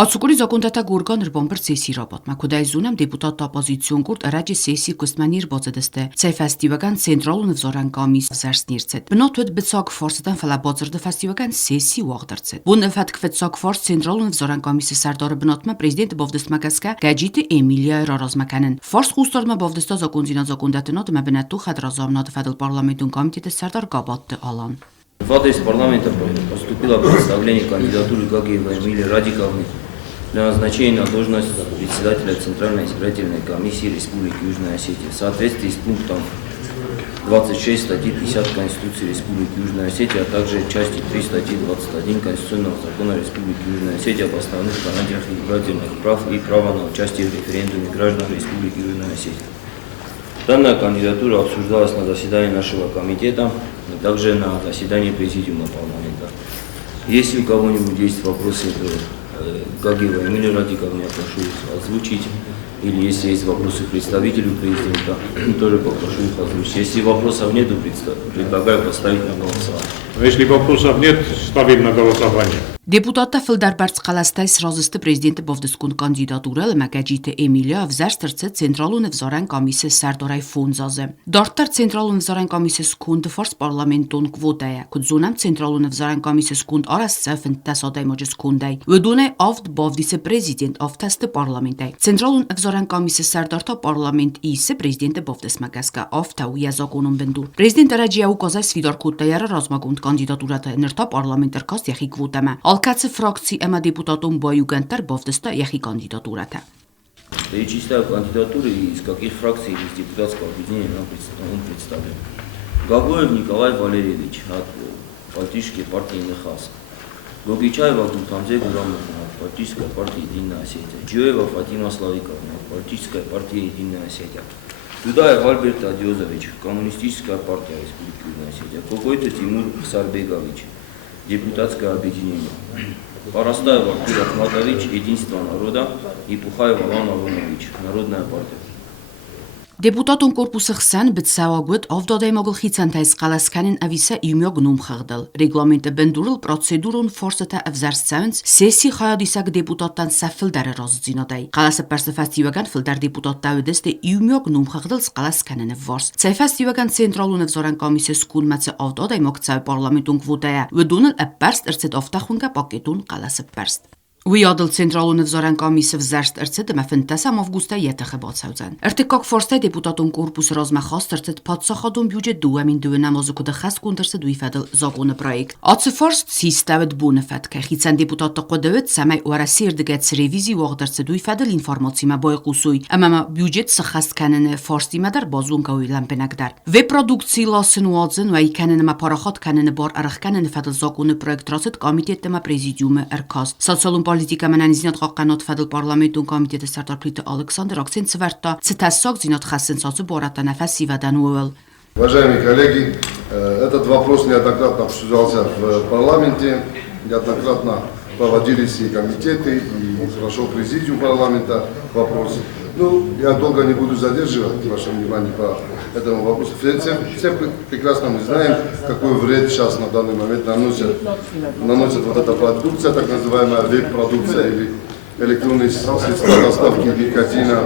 Atsukuri законодателя орган бомбер сессии работма. Куда изунам депутат оппозицион курд ради сессии кустманир бозадесте. Цей фестиваган централун взоран камис взарснирцет. Бнответ бецак форсатан фала бозарда фестиваган сессии уагдерцет. Бун фат кфетсак форс централун взоран камис сардор бнотма президент бовдест магаска гаджит Эмилия Раразмаканен. Форс хустардма бовдеста законодателнот мабенату хадразамнат федерал парламентун комитет сардар габатты алан. В адрес парламента поступило представление кандидатуры Гагиевой Эмилии Радиковны для назначения на должность председателя Центральной избирательной комиссии Республики Южная Осетия в соответствии с пунктом 26 статьи 50 Конституции Республики Южная Осетия, а также части 3 статьи 21 Конституционного закона Республики Южная Осетия об основных гарантиях избирательных прав и права на участие в референдуме граждан Республики Южная Осетия. Данная кандидатура обсуждалась на заседании нашего комитета, а также на заседании президиума парламента. Если у кого-нибудь есть вопросы, то Гагиева Эмилия Радиковна, я прошу их озвучить. Или если есть вопросы представителю президента, тоже попрошу их озвучить. Если вопросов нет, предлагаю поставить на голосование. Если вопросов нет, ставим на голосование. Депутата Филдарбарц қаластай сразысты президенті бовдыскун кандидатурал Магаджите Эмилия взарстырцы Централун взоран комиссия Сардорай Фунзазы. Дартар Централун взоран комиссия скунд форс парламентун квотая. Кудзунам Централун взоран комиссия скунд арасца финтасадай моджи скундай. Ведуне авд бовдисе президент автасты парламентай. Централун взоран комиссия Сардарта парламент исе президенті бовдыс магаска автау язакунун бенду. Президент Раджия указай свидар кутаяра размагунд кандидатурата нырта парламентар каст яхи квотама. Алкацы фракции эма депутатом Баюгантар бовдеста яхи кандидатурата. Перечисляю кандидатуры, из каких фракций или из депутатского объединения он представлен. Гагоев Николай Валерьевич от политической партии Нехас. Гогичаева Гултамзе Гурамовна от политической партии Единая Осетия. Джоева Фатима Славиковна от политической партии Единая Осетия. Тудаев Альберт Адиозович, Коммунистическая партия Республики Южная Осетия. Кокойто Тимур Сарбегович, депутатское объединение. Парастаев Артур Ахматович, Единство народа, и Пухаев Алан Алонович, Народная партия. Депутатон корпусы хсан битсауагут авдадай могul хицантайс қаласканин ависа юмёг нум хагдал. Регламенты бендурил процедурун форсата авзарсцаунс сессии хаядисак депутаттан сафилдар раззинадай. Қаласы парсы фестиваган филдар депутатта өдесте юмёг нум хагдал қаласканин варс. Цай фестиваган централун взоран комиссия скун маце авдадай мог цай парламентун квотая. Ведунил аппарст ирцет автахунга пакетун қаласы парст. Уядл централун взоран комиссия взарст ирцет мафинтасам августа ятахе бацаузан. Иртикак форстай депутатун корпус размахаст ирцет падсахадун бюджет дуамин дуе намазу куда хас кунтерсе дуифадл загоны проект. Атсы форст систавет бунефет ке хицан депутатта қодавет самай уарасирдегет ревизии вагдерсе дуифадл информацима байқусуй. Амама бюджет сахаст канене форсти мадар базун гауилан бенагдар. Ве продукции ласын уадзен вай канене ма парахат канене бар арах канене фадл загоны проект расет комитеттема президиуме эркаст. Социалун политика менанизинат қаққанот федерал парламентун комитеты сардор Плита Александр акцент сверта цитасок зинат хассен сацу бората нафаси вадануэл. Уважаемые коллеги, этот вопрос неоднократно обсуждался в парламенте, неоднократно проводились и комитеты, и прошел президиум парламента вопрос. Ну, я долго не буду задерживать ваше внимание по этому вопросу. Все прекрасно мы знаем, какой вред сейчас на данный момент наносит вот эта продукция, так называемая веб-продукция или электронные средства доставки никотина,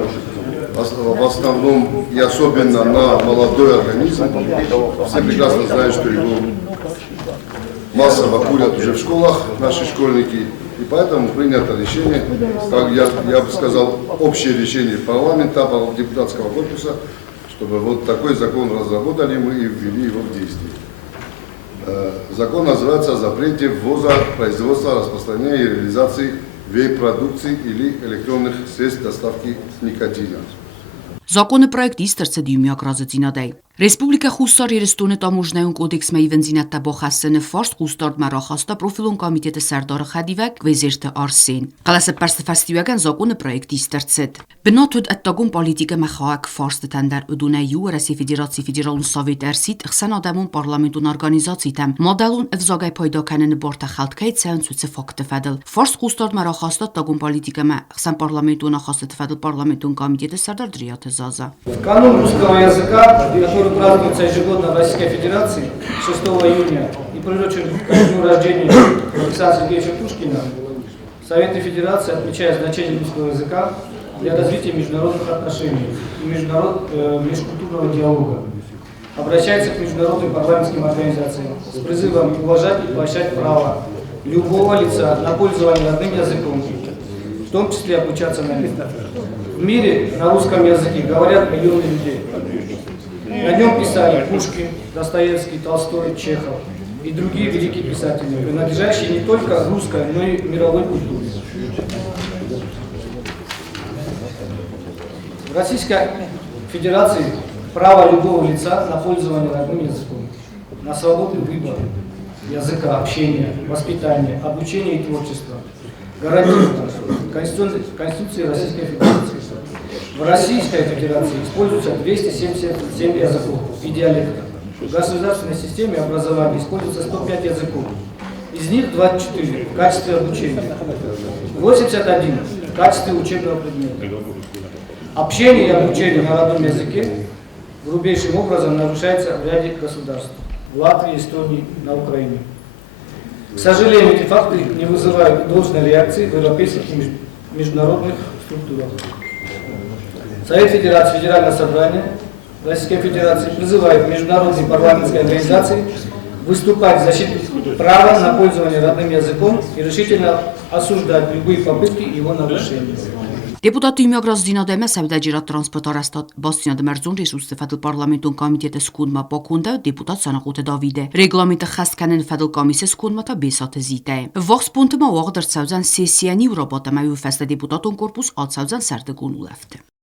в основном и особенно на молодой организм. Все прекрасно знают, что его массово курят уже в школах наши школьники. И поэтому принято решение, как я бы сказал, общее решение парламента, депутатского корпуса, чтобы вот такой закон разработали мы и ввели его в действие. Закон называется о запрете ввоза, производства, распространения и реализации вейп-продукции или электронных средств доставки никотина. Законы проект истерце дюмяк разыцinaday. Республика Хустар Ерестуны таможняун кодекс мейвензинатта бо хассен фарс Хустард марахаста профилун комитеты сардар Хадивак везерте Арсен. Қаласы парсы фестиваган законы проект истерцет. Бенатуд аттагун политика махаак фарсты тандар удуна ю раси федералун совет эрсит хсан адамун парламентун организаций там модалун эвзагай пайда канен борта халткайт саун суце факты фадл. Фарс Хустард марахаста тагун политика ма хсан парламентун ахасты фадл парламентун комитеты сардар Дрият Заза. Канун русского языка, который празднуется ежегодно в Российской Федерации 6 июня и приурочен к дню рождения Александра Сергеевича Пушкина, Совет Федерации отмечает значение русского языка для развития международных отношений и межкультурного диалога. Обращается к международным парламентским организациям с призывом уважать и поощрять право любого лица на пользование родным языком, в том числе обучаться на нем. В мире на русском языке говорят миллионы людей. На нем писали Пушкин, Достоевский, Толстой, Чехов и другие великие писатели, принадлежащие не только русской, но и мировой культуре. В Российской Федерации право любого лица на пользование родным языком, на свободный выбор языка, общения, воспитания, обучения и творчества гарантировано Конституцией Российской Федерации. В Российской Федерации используется 277 языков и диалектов. В государственной системе образования используется 105 языков. Из них 24 в качестве обучения, 81 в качестве учебного предмета. Общение и обучение на родном языке грубейшим образом нарушается в ряде государств. В Латвии, Эстонии, на Украине. К сожалению, эти факты не вызывают должной реакции в европейских и международных структурах. Совет Федерации, Федеральное собрание Российской Федерации призывает международные парламентские организации выступать в защиту права на пользование родным языком и решительно осуждать любые попытки его нарушения. Deputati Ymjog Zdinodeme Savdagirat transportarastat Bastinad Merzun resurste Federal Parlamentun Komitete Skundma Bakunda deputat Sanaqute Davide. Reglamenti Xaskanen Federal Komise Skundma ta besate zite. Vax puntma waqdar savzan sesiyani Europata mayu feste deputatun korpus ad savzan serde gonu lefte.